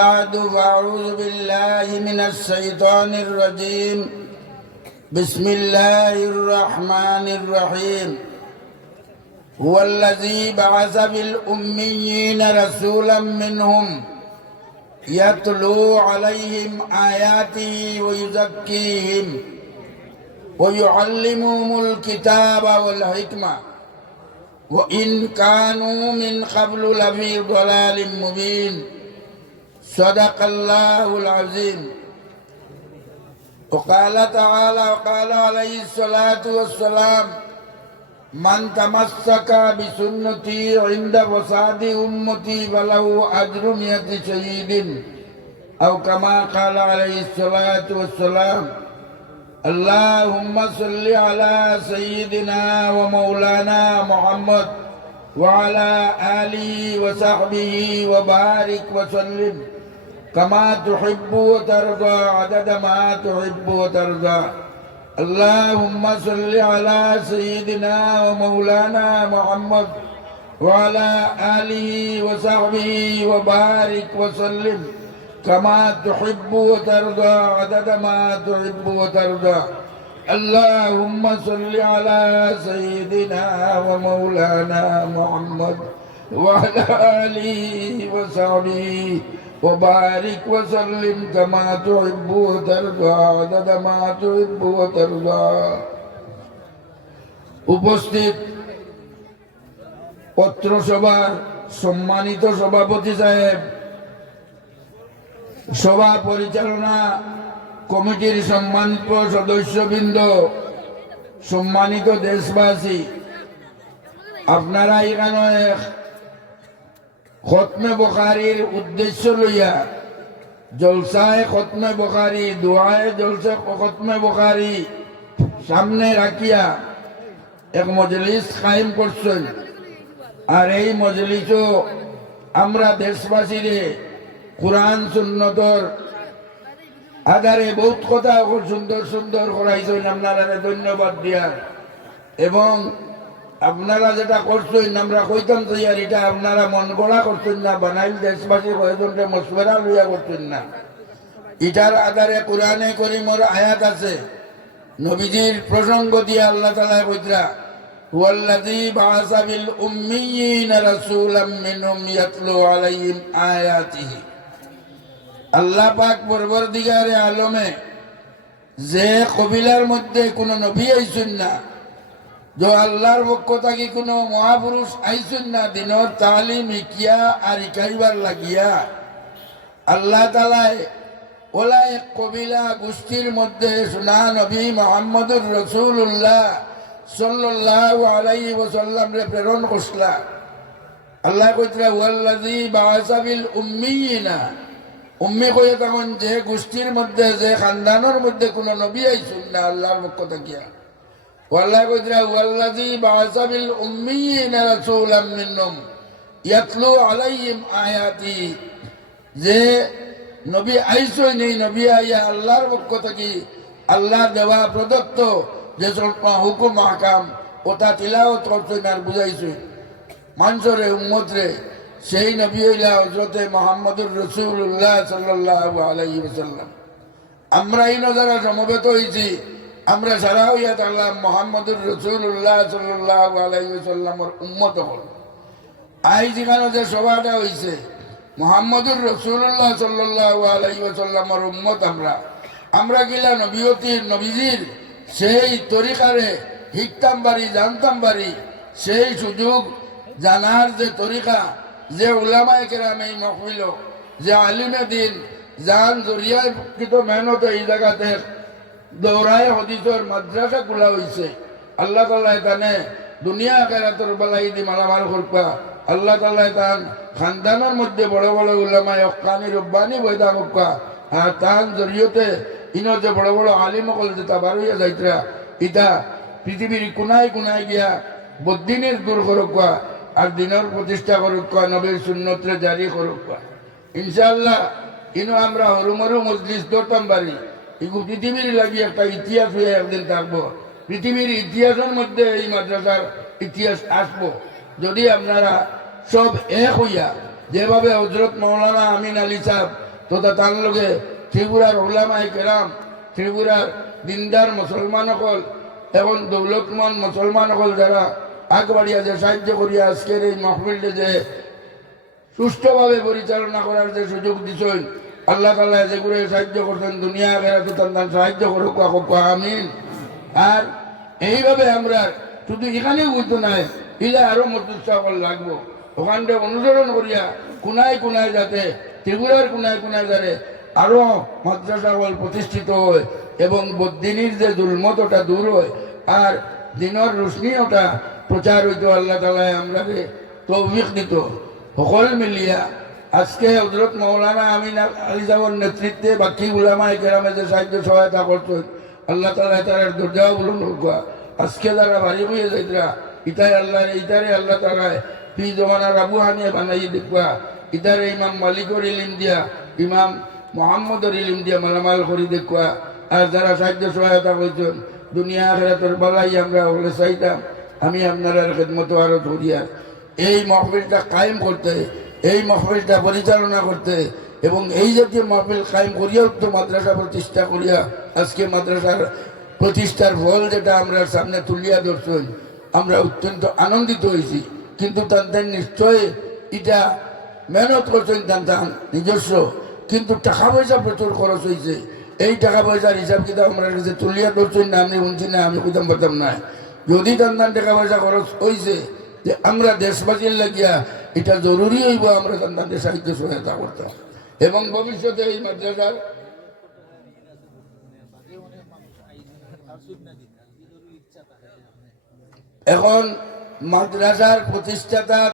بعد فأعوذ بالله من الشيطان الرجيم. بسم الله الرحمن الرحيم. هو الذي بعث في الأميين رسولا منهم يتلو عليهم آياته ويزكيهم ويعلمهم الكتاب والحكمة وإن كانوا من قبل لفي ضلال مبين. صدق الله العظيم. وقال تعالى وقال عليه الصلاة والسلام: من تمسك بسنتي عند فساد أمتي فله أجر 100 شهيد، أو كما قال عليه الصلاة والسلام. اللهم صل على سيدنا ومولانا محمد وعلى آله وصحبه وبارك وسلم كما تحب وترضى عدد ما تحب وترضى. اللهم صل على سيدنا ومولانا محمد وعلى آله وصحبه وبارك وسلم كما تحب وترضى عدد ما تحب وترضى. اللهم صل على سيدنا ومولانا محمد وعلى آله وصحبه وبارك وسلم كما تحب وترضى عدد ما تحب وترضى. উপস্থিত পত্র সভার সম্মানিত সভাপতি সাহেব, সভা পরিচালনা কমিটির সম্মানিত সদস্যবৃন্দ, সম্মানিত দেশবাসী, আপনারা এখানে খতমে বুখারীর উদ্দেশ্য লইয়া জলসায় খতমে বুখারী, দোয়ায়ে জলসা খতমে বুখারী সামনে রাখিয়া এক মজলিস কায়েম করছেন। আর এই মজলিসও আমরা দেশবাসীরে কোরআন সুন্নতর আধারে বহুত কথা সুন্দর সুন্দর করাইছেন, আপনারা ধন্যবাদ দিয়া। এবং আপনারা যেটা করছেন আমরা কইতাম তো আর এটা আপনারা মন গড়া করছেন না, বানাইল দেশবাসী কয়েকজনকে মশওয়ারা লইয়া করছেন না। এটার আধারে কোরআনে করিমর আয়াত আছে, নবীজির প্রসঙ্গ দিয়ে আল্লাহ তাআলা কইতরা হুয়াল্লাযী বাআসা বিল উম্মিয়িনা রাসূলাম মিনহুম ইয়াতলু আলাইহিম আয়াতিহি। আল্লাহ পাক পরবর্তীকারে আলমে যে কবিলার মধ্যে কোনো নবী আইছেন না, যে আল্লাহর পক্ষ থেকে কোনো মহাপুরুষ আইছেন না দিনের তালিম ইকিয়া আর ইকাইবার লাগিয়া, আল্লাহ তাআলা ওলা এক কবিলা গোষ্ঠীর মধ্যে সুনা নবী মুহাম্মদুর রাসূলুল্লাহ সাল্লাল্লাহু আলাইহি ওয়াসাল্লাম রে প্রেরণ করছলা। আল্লাহ কইতরা ওয়াল্লাযী বাআসা বিল উম্মিয়িনা, উম্মি কয়ে তখন যে গোষ্ঠীর মধ্যে যে খানদানের মধ্যে কোনো নবী আইছেন না আল্লাহর পক্ষ থেকে। আল্লাহ কইতরা ওয়াল্লাযী বাআসা বিল উম্মিয়িনা রাসূলাম মিনহুম ইয়াতলু আলাইহিম আয়াতি, যে নবী আইছেন এই নবী আইয়া আল্লাহর পক্ষ থেকে আল্লাহ দেওয়া প্রদত্ত যে স্বল্প হুকুম আহকাম ওটা তিলাওয়াত করছেন আর বুঝাইছেন মানুষরে উম্মতরে। সেই নবী হইলা হযরতে মুহাম্মদুর রাসূলুল্লাহ সাল্লাল্লাহু আলাইহি ওয়াসাল্লাম। আমরা এই যারা সমবেত হয়েছি, আমরা সারা হইয়া আল্লাহ মুহাম্মদুর রাসূলুল্লাহ সাল্লাল্লাহু আলাইহি ওয়াসাল্লামের উম্মত হল। আজ যেখানে যে সভাটা হয়েছে মুহাম্মদুর রাসূলুল্লাহ সাল্লাল্লাহু আলাইহি ওয়াসাল্লামের উম্মত আমরা গিলা নবীয়তির নবীজির সেই তরিকারে শিখতাম পারি, জানতাম পারি। সেই সুযোগ জানার যে তরিকা, যে উলামায়ে কেরাম এই মাহফিল, যে আলিমে দিন জান জরিয়ায় প্রকৃত মেহনত এই জায়গাতে দৌড়ায় হদিসর মাদ্রাসা খোলা হয়েছে। আল্লাহ তাআলা এখানে দুনিয়া আখিরাতের বালাই দি মালামাল করবা। আল্লাহ তাআলা তান খানদানের মধ্যে বড় বড় উলামায়ে হক্কানি রব্বানি বৈদা মুক্কা, আর তান জরিয়তে ইনো যে বড় বড় আলিম হল যে তা বার হইয়া যাইতরা, ইটা পৃথিবীর কোনায় কোনায় গিয়া বদ্দিনের দূর করুকা আর দিনের প্রতিষ্ঠা করুকা, নবীর সুন্নতরে জারি করুকা। ইনশাআল্লাহ ইনো আমরা হরুমরু মজলিস ধরতাম পারি। এগুলো পৃথিবীর লাগি একটা ইতিহাস হয়ে একদিন থাকবো। পৃথিবীর ইতিহাসের মধ্যে এই মাদ্রাসার ইতিহাস আসবো যদি আপনারা সব এক হইয়া যেভাবে হযরত মাওলানা আমিন আলী সাহেব তথা তার লগে ত্রিপুরার ওলামায়ে কেরাম, ত্রিপুরার দিনদার মুসলমান হল এবং দৌলতমন মুসলমান হল যারা আগবাড়িয়া যে সাহায্য করিয়া আজকের এই মাহফিলটা যে সুষ্ঠুভাবে পরিচালনা করার যে সুযোগ দিচ্ছেন, আল্লাহ তাআলা যেগুলো সাহায্য করছেন দুনিয়া আখিরাতে তার সাহায্য করুক, আমিন। আর এইভাবে আমরা শুধু এখানেই বুঝতে নাই, ইলে আরো মতুৎসাহ লাগবো, ওখানটা অনুসরণ করিয়া কোনায় কোনায় যাতে ত্রিপুরার কোনায় কোনায় যাতে আরো মাদ্রাসা হল প্রতিষ্ঠিত হয় এবং বদিনীর যে জুলমত ওটা দূর হয় আর দিনের রোশনি ওটা প্রচার হইতো। আল্লাহ তাআলা আমরাকে তৌফিক দিত। সকল মিলিয়া আজকে হযরত মাওলানা আমিন আলী সাহেবের নেতৃত্বে বাকি উলামায়ে কেরামে যে সাহায্য সহায়তা করতেন, আল্লাহ তাআলা তার দরজাও বুলন্দ করুক। আজকে যারা বাড়ি হয়ে যাইতরা ইতাই আল্লাহ ইতারে আল্লাহ তাআলা ফি জমানার আবু হানিফা বানাই দেখবা, ইতারে ইমাম মালিকর ইলম দিয়া, ইমাম মুহাম্মদর ইলম দিয়া মালামাল করি দেখবা। আর যারা সাহায্য সহায়তা করছেন দুনিয়া আখিরাতের বালাই আমরা হলে চাইতাম। আমি আপনারা খেদমত আরো করিয়া এই মাহফিলটা কায়েম করতে, এই মাহফিলটা পরিচালনা করতে এবং এই জাতীয় মাহফিল কায়েম করিয়াও তো মাদ্রাসা প্রতিষ্ঠা করিয়া আজকে মাদ্রাসার প্রতিষ্ঠার ফল যেটা আমরা সামনে তুলিয়া ধরছেন, আমরা অত্যন্ত আনন্দিত হয়েছি। কিন্তু তাদের নিশ্চয় এটা মেহনত করছেন তান নিজস্ব, কিন্তু টাকা পয়সা প্রচুর খরচ হয়েছে। এই টাকা পয়সার হিসাব কিতাব আমরা কাছে তুলিয়া ধরছেন না, আমি শুনছি না, আমি কোথাও পারতাম না। যদি তান টাকা পয়সা খরচ হয়েছে যে আমরা দেশবাসীর লাগিয়া এটা জরুরি হইব আমরা তাদের সাহায্য সহায়তা করতাম এবং ভবিষ্যতে এই মাদ্রাসার এখন মাদ্রাসার প্রতিষ্ঠাতা